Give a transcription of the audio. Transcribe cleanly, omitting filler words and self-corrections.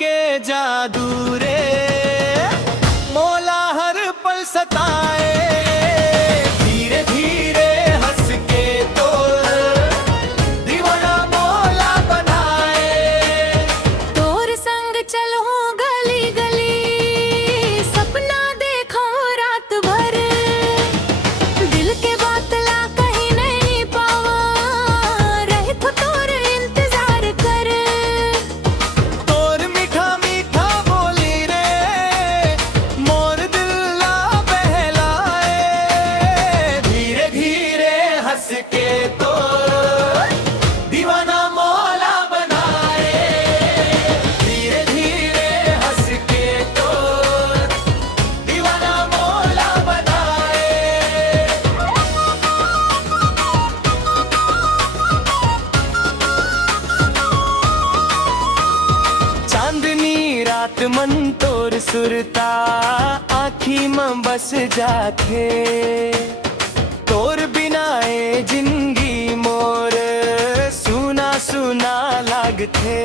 के जादू रे मौला हर पल सताए। धीरे धीरे हंस के तो दीवाना मौला बनाए। तोर संग चलो गली गली, सपना देखो रात भर। दिल के बात ला कहीं नहीं पावा, रहे तो तोर इंतजार कर। तोर मीठा मीठा बोली रे मोर दिल ला बहलाए। धीरे धीरे हंस के तो दीवाना मौला बनाए। धीरे धीरे हंस के तो दीवाना मौला बनाए। चांदनी रात मन तोर सुरता आँखी में बस जाथे। तोर बिना ए जिंदगी मोर सुना सुना लागथे।